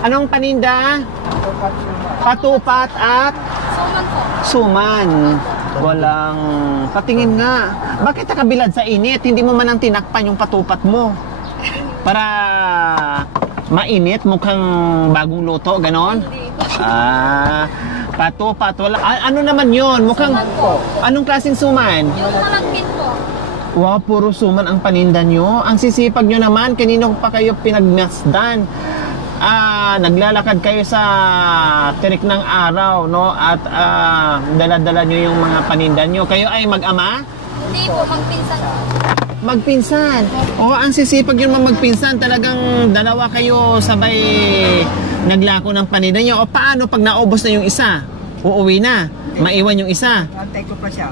Anong paninda? Patupat at? Suman po. Suman. Walang... Patingin nga. Bakit nakabilad sa init? Hindi mo man ang tinakpan yung patupat mo. Para mainit, mukhang bagong luto, ganon? Hindi po. Patupat. Wala. Ano naman yon? Mukhang... Suman po. Anong klaseng suman? Yung malagkit po. Wow, puro suman ang paninda nyo. Ang sisipag nyo naman, kanino pa kayo pinagmasdan? Naglalakad kayo sa tirik ng araw, no? At dala-dala nyo yung mga paninda nyo. Kayo ay mag-ama? Hindi po, magpinsan po. Magpinsan. Oo, ang sisipag yun magpinsan. Talagang dalawa kayo sabay naglako ng paninda nyo. O paano pag naubos na yung isa? Uuwi na. Maiwan yung isa. Antay ko pa siya.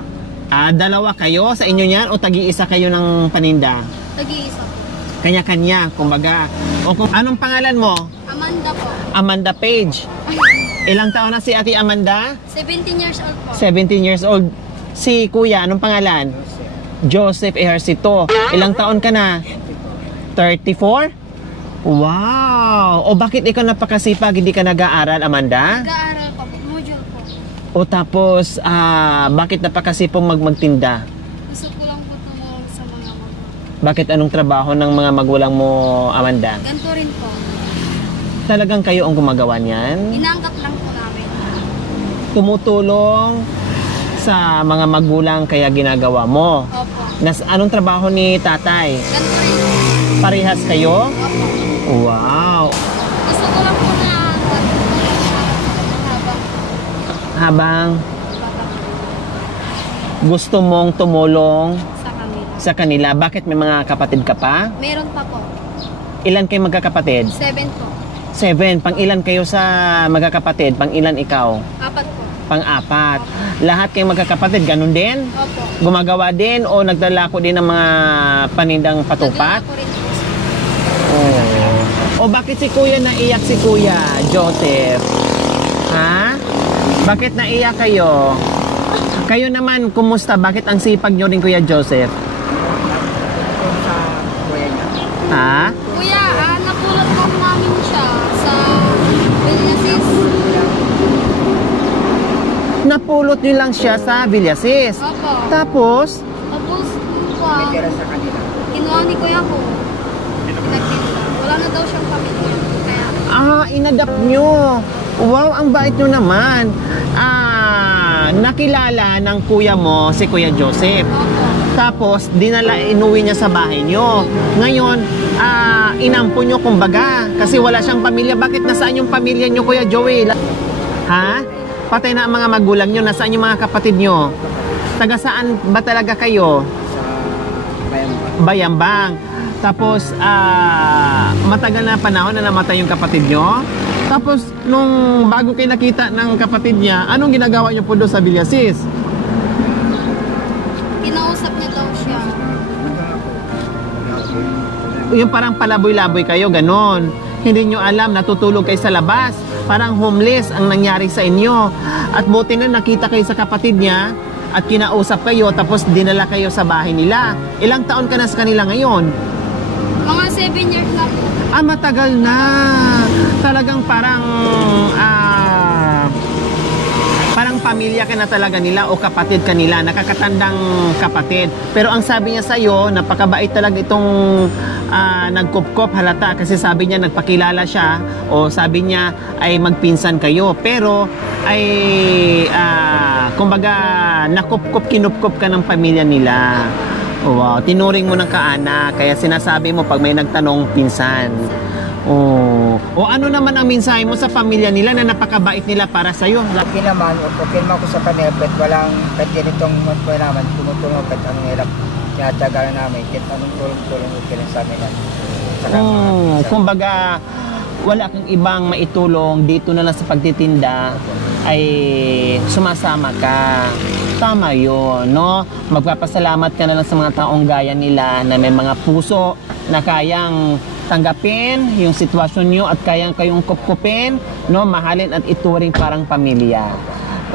Dalawa kayo sa inyo niyan o tagi-isa kayo ng paninda? Nag-iisa po. Kanya-kanya, kumbaga. O kung anong pangalan mo? Amanda po. Amanda Page. Ilang taon na si Ate Amanda? 17 years old po. 17 years old. Si Kuya, anong pangalan? Joseph Ejercito. Ilang taon ka na? 34? Wow! O bakit ikaw napakasipag, hindi ka nag-aaral, Amanda? Nag-aaral po. Module po. O tapos, bakit napakasipag magtinda? Gusto ko lang po tumulong sa mga magulang. Bakit anong trabaho ng mga magulang mo, Amanda? Ganito rin po. Talagang kayo ang gumagawa niyan? Inaangkat lang po namin. Tumutulong sa mga magulang kaya ginagawa mo. Opo. Anong trabaho ni tatay? Ganito rin po. Parehas kayo? Opo. Wow! Gusto ko lang po na Habang gusto mong tumulong sa kanila. sa kanila, bakit may mga kapatid ka pa? Meron pa po. Ilan kayo magkakapatid? 7 po. 7. Pang ilan kayo sa magkakapatid? Pang ilan ikaw? 4 po. Pang-4. Lahat kayong magkakapatid, ganun din? Opo. Gumagawa din o naglalako din ng mga panindang patupat? Naglalako rin po. O bakit si Kuya naiyak si Kuya Joseph? Ha? Bakit naiyak kayo? Kayo naman, kumusta? Bakit ang sipag nyo rin Kuya Joseph? Kung sa kuya niya. Ha? Kuya, napulot po namin siya sa Villasis. Napulot nyo lang siya sa Villasis. Opo. Tapos, Tapos, May tira sa kanila. kinuha ni Kuya ko. Nagtinda. Wala na daw siyang pamilya. Kaya, inadapt nyo. Wow, ang bait nyo naman. Nakilala ng kuya mo si Kuya Joseph. opo. Tapos, inuwi niya sa bahay nyo. Ngayon, inampo nyo kumbaga. Kasi wala siyang pamilya. Bakit nasaan yung pamilya nyo, Kuya Joey? Ha? Patay na ang mga magulang nyo. Nasaan yung mga kapatid nyo? Taga saan ba talaga kayo? Sa Bayambang. Bayambang. Tapos, matagal na panahon na namatay yung kapatid nyo. Tapos, nung bago kayo nakita ng kapatid niya, anong ginagawa nyo po doon sa Villasis? Kinausap niya daw siya. Yung parang palaboy-laboy kayo, ganon. Hindi nyo alam, natutulog kayo sa labas. Parang homeless ang nangyari sa inyo. At buti na nakita kayo sa kapatid niya at kinausap kayo, tapos dinala kayo sa bahay nila. Ilang taon ka na sa kanila ngayon? Mga 7 years na po. Matagal na. Talagang parang pamilya ka na talaga nila o kapatid ka nila, nakakatandang kapatid. Pero ang sabi niya sa'yo, napakabait talaga itong nagkupkop, halata, kasi sabi niya nagpakilala siya o sabi niya ay magpinsan kayo. Pero ay kumbaga nakupkop, kinupkop ka ng pamilya nila. Wow, tinuring mo ng kaanak, kaya sinasabi mo pag may nagtanong pinsan. O ano naman ang mensahe mo sa pamilya nila na napakabait nila para sa'yo? Okay naman, okay naman ako sa kanila, but walang kahit ganitong po naman, tumutulong kahit anong hirap tinatagal namin, kahit anong tulong-tulong okay lang sa amin. Kumbaga, wala kang ibang maitulong dito na lang sa pagtitinda, ay sumasama ka. Tama yun, no? Magpapasalamat ka na lang sa mga taong gaya nila na may mga puso na kayang tanggapin yung sitwasyon nyo at kayang kayong kupkupin, no? Mahalin at ituring parang pamilya.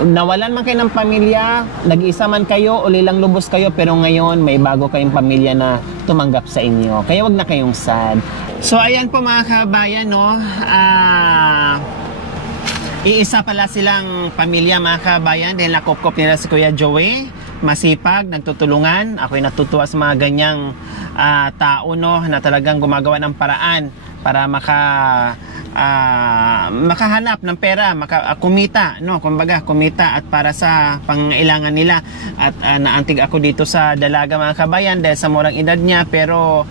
nawalan man kayo ng pamilya, nag-isa man kayo, ulilang lubos kayo, pero ngayon may bago kayong pamilya na tumanggap sa inyo. Kaya wag na kayong sad. So ayan po mga kabayan, no? Iisa pala silang pamilya mga kabayan dahil nakopkop nila si Kuya Joey. Masipag, nagtutulungan. Ako'y natutuwa sa mga ganyang tao, no, na talagang gumagawa ng paraan para makahanap ng pera, kumita, no, kumbaga kumita at para sa pangailangan nila. At naantig ako dito sa dalaga mga kabayan dahil sa murang edad niya, pero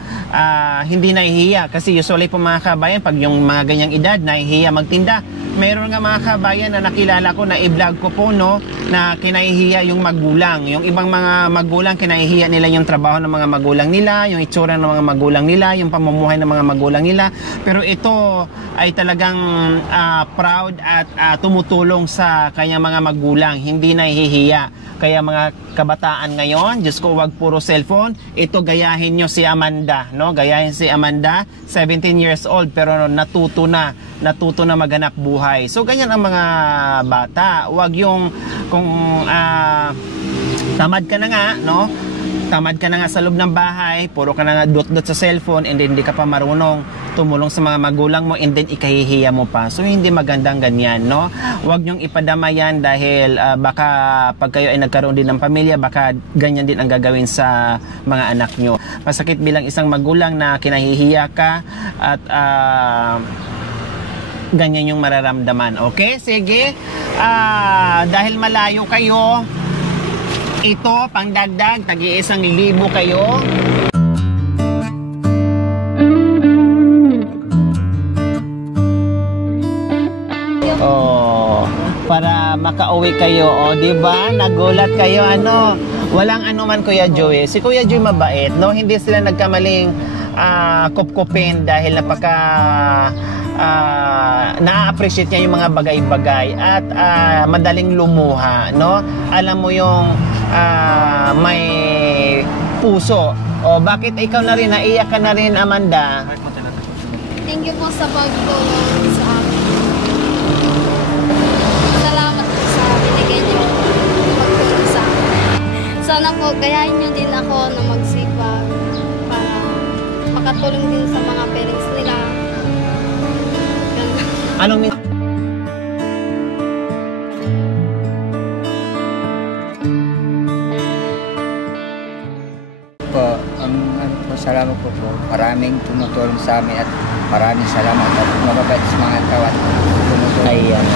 hindi nahihiya kasi usually po mga kabayan pag yung mga ganyang edad nahihiya magtinda. Meron nga mga kabayan na nakilala ko na i-vlog ko po, no, na kinahihiya yung magulang. Yung ibang mga magulang, kinahihiya nila yung trabaho ng mga magulang nila, yung itsura ng mga magulang nila, yung pamumuhay ng mga magulang nila. Pero ito ay talagang proud at tumutulong sa kanyang mga magulang, hindi nahihiya. Kaya mga kabataan ngayon, Diyos ko, wag puro cellphone. Ito, gayahin nyo si Amanda, no? Gayahin si Amanda, 17 years old, pero natuto na maganap buhay. So, ganyan ang mga bata. Wag yung, kung tamad ka na nga, no? Tamad ka na nga sa loob ng bahay, puro ka na nga dot-dot sa cellphone, and then hindi ka pa marunong tumulong sa mga magulang mo, and then ikahihiya mo pa. So, hindi magandang ganyan, no? Huwag niyong ipadama yan dahil baka pag kayo ay nagkaroon din ng pamilya, baka ganyan din ang gagawin sa mga anak nyo. Masakit bilang isang magulang na kinahihiya ka at ganyan yung mararamdaman. Okay? Sige. Dahil malayo kayo, ito, pangdagdag, tag-1,000 kayo. Oh, para makauwi kayo, oh, 'di ba? Nagulat kayo, ano? Walang ano man Kuya Joey. Si Kuya Joey mabait, no? Hindi sila nagkamaling kupkupin dahil na-appreciate niya yung mga bagay-bagay at madaling lumuha, no? Alam mo yung may puso. O bakit ikaw na rin, naiyak ka na rin, Amanda? Thank you po sa pagtulong sa amin. Salamat po sa binigay niyo pagtulong sa amin. Sana po gayahin niyo din ako na magsipag para makatulong din sa mga parents nila. Anong Po, ang salamat po, maraming tumutulong sa amin at maraming salamat at mababait sa mga tawad tumutulong. Ayan.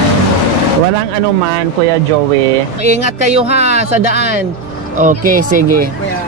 Walang anuman, Kuya Joey. Ingat kayo ha sa daan. Okay, sige. Kuya.